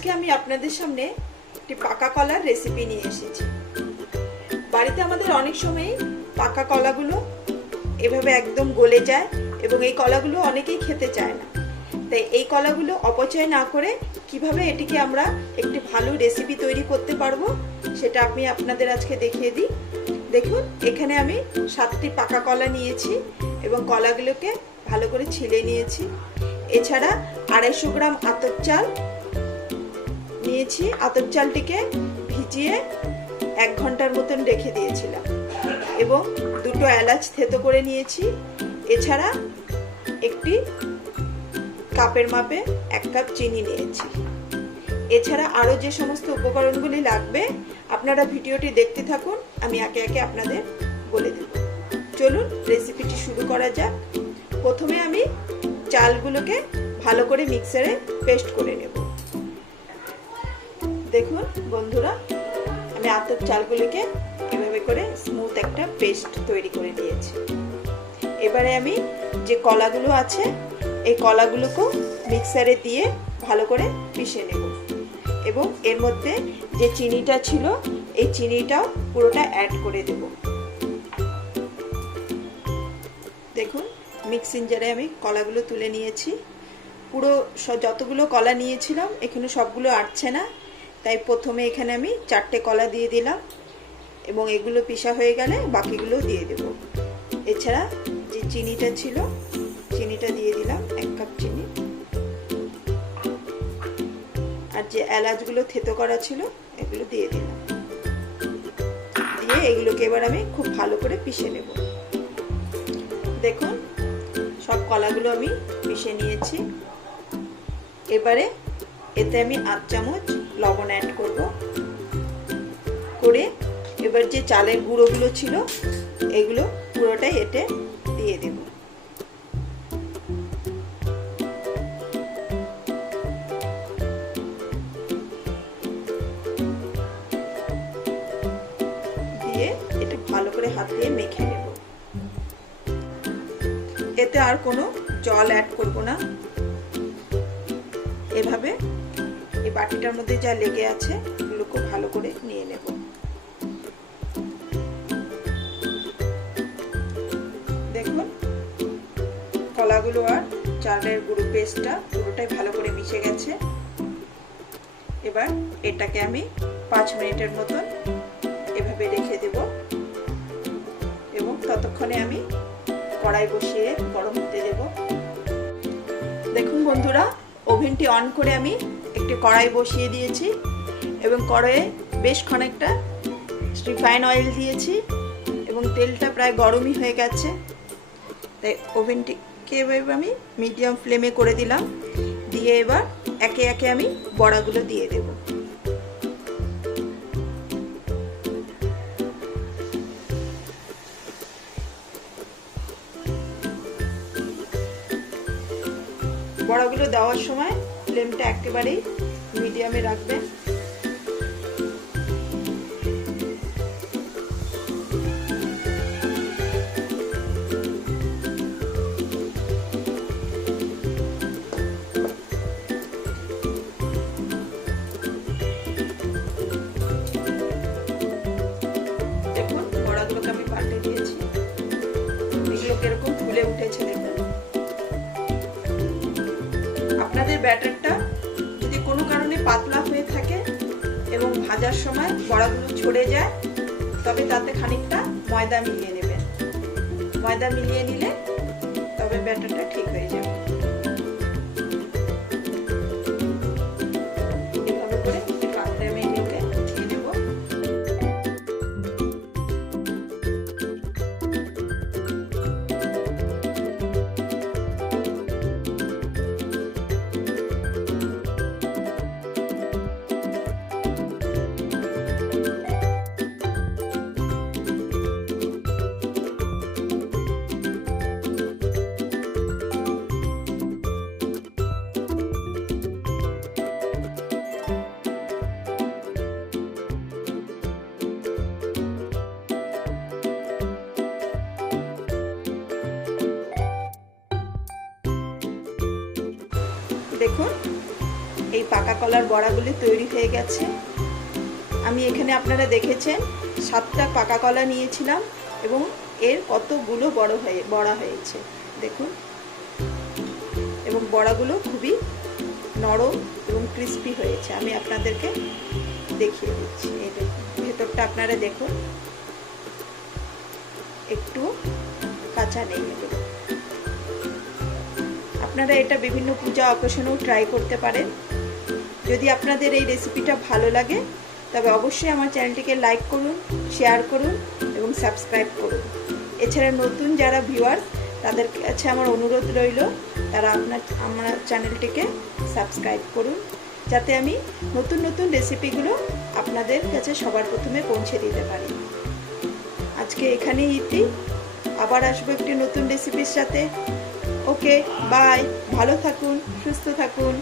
আজকে আমি আপনাদের সামনে একটি পাকা কলার রেসিপি নিয়ে এসেছি। বাড়িতে আমাদের অনেক সময় পাকা কলাগুলো এভাবে একদম গলে যায় এবং এই কলাগুলো অনেকেই খেতে চায় না। তাই এই কলাগুলো অপচয় না করে কিভাবে এটিকে আমরা একটি ভালো রেসিপি তৈরি করতে পারবো সেটা আমি আপনাদের আজকে দেখিয়ে দিই। দেখুন, এখানে আমি 7টি পাকা কলা নিয়েছি এবং কলাগুলোকে ভালো করে ছিলে নিয়েছি। এছাড়া 250 গ্রাম আতপ চাল নিয়েছি। আতপ চালটিকে ভিজিয়ে 1 ঘন্টার মতন রেখে দিয়েছিলাম এবং 2টো এলাচ থেতো করে নিয়েছি। এছাড়া একটি কাপের মাপে 1 কাপ চিনি নিয়েছি। এছাড়া আরও যে সমস্ত উপকরণগুলি লাগবে আপনারা ভিডিওটি দেখতে থাকুন, আমি একে একে আপনাদের বলে দেব। চলুন রেসিপিটি শুরু করা যাক। প্রথমে আমি চালগুলোকে ভালো করে মিক্সারে পেস্ট করে নেব। দেখুন বন্ধুরা, আমি আতপ চালগুলিকে এভাবে করে স্মুথ একটা পেস্ট তৈরি করে নিয়েছি। এবারে আমি যে কলাগুলো আছে এই কলাগুলোকেও মিক্সারে দিয়ে ভালো করে পিষে নেব এবং এর মধ্যে যে চিনিটা ছিল এই চিনিটাও পুরোটা অ্যাড করে দেব। দেখুন, মিক্সিং জারে আমি কলাগুলো তুলে নিয়েছি। পুরো যতগুলো কলা নিয়েছিলাম এখানে সবগুলো আটছে না, তাই প্রথমে এখানে আমি 4টে কলা দিয়ে দিলাম এবং এগুলো পিষা হয়ে গেলে বাকিগুলো দিয়ে দেব। এছাড়া যে চিনিটা ছিল চিনিটা দিয়ে দিলাম, 1 কাপ চিনি। আর যে এলাচগুলো থেতো করা ছিল এগুলো দিয়ে দিলাম। দিয়ে এগুলোকে এবার আমি খুব ভালো করে পিষে নেব। দেখুন, সব কলাগুলো আমি পিষে নিয়েছি। এবারে এতে আমি 8 চামচ লবণ অ্যাড করব। করে এবার যে চালের গুঁড়োগুলো ছিল এগুলো পুরোটাই এতে দিয়ে দেব। দিয়ে এটা ভালো করে হাত দিয়ে মেখে নেব। এতে আর কোনো জল অ্যাড করব না। এভাবে এই বাটিটার মধ্যে যা লেগে আছে এগুলোকে ভালো করে নিয়ে নেব। দেখুন, কলাগুলো আর চালের গুঁড়ো পেস্টটা পুরোটাই ভালো করে মিশে গেছে। এবার এটাকে আমি 5 মিনিটের মতন এভাবে রেখে দেব এবং ততক্ষণে আমি কড়াই বসিয়ে গরম হতে দেব। দেখুন বন্ধুরা, ওভেনটি অন করে আমি একটি কড়াই বসিয়ে দিয়েছি এবং কড়াইয়ে বেশ খানিকটা রিফাইন অয়েল দিয়েছি এবং তেলটা প্রায় গরমই হয়ে গেছে। তাই ওভেনটিকে এভাবে আমি মিডিয়াম ফ্লেমে করে দিলাম। দিয়ে এবার একে একে আমি বড়াগুলো দিয়ে দেব। বড়াগুলো দেওয়ার সময় ফ্লেমটা একেবারেই মিডিয়ামে রাখবেন। দেখুন, বড়াগুলোকে আমি পাল্টে দিয়েছি। এগুলো কিরকম ফুলে উঠেছে দেখুন। আপনাদের ব্যাটারটা যদি কোনো কারণে পাতলা হয়ে থাকে এবং ভাজার সময় বড়াগুলো ঝরে যায় তবে তাতে খানিকটা ময়দা মিলিয়ে নেবেন। ময়দা মিলিয়ে নিলে তবে ব্যাটারটা ঠিক হয়ে যাবে। এভাবে করে পাত্রে আমি এগুলোকে উঠিয়ে নেব। দেখুন, এই পাকা কলার বড়াগুলি তৈরি হয়ে গেছে। আমি এখানে আপনারা দেখেছেন 7টা পাকা কলা নিয়েছিলাম এবং এর কতগুলো বড়া হয়েছে দেখুন। এবং বড়াগুলো খুবই নরম এবং ক্রিস্পি হয়েছে। আমি আপনাদেরকে দেখিয়ে দিচ্ছি। এই দেখুন, ভেতরটা আপনারা দেখুন, একটু কাঁচা নেই এগুলো। আপনারা এটা বিভিন্ন পূজা অকেশনেও ট্রাই করতে পারেন। যদি আপনাদের এই রেসিপিটা ভালো লাগে তবে অবশ্যই আমার চ্যানেলটিকে লাইক করুন, শেয়ার করুন এবং সাবস্ক্রাইব করুন। এছাড়া নতুন যারা ভিউয়ার তাদের কাছে আমার অনুরোধ রইল তারা আমার চ্যানেলটিকে সাবস্ক্রাইব করুন, যাতে আমি নতুন নতুন রেসিপিগুলো আপনাদের কাছে সবার প্রথমে পৌঁছে দিতে পারি। আজকে এখানেই ইতি, আবার আসবো একটি নতুন রেসিপির সাথে। ওকে, বাই, ভালো থাকুন, সুস্থ থাকুন।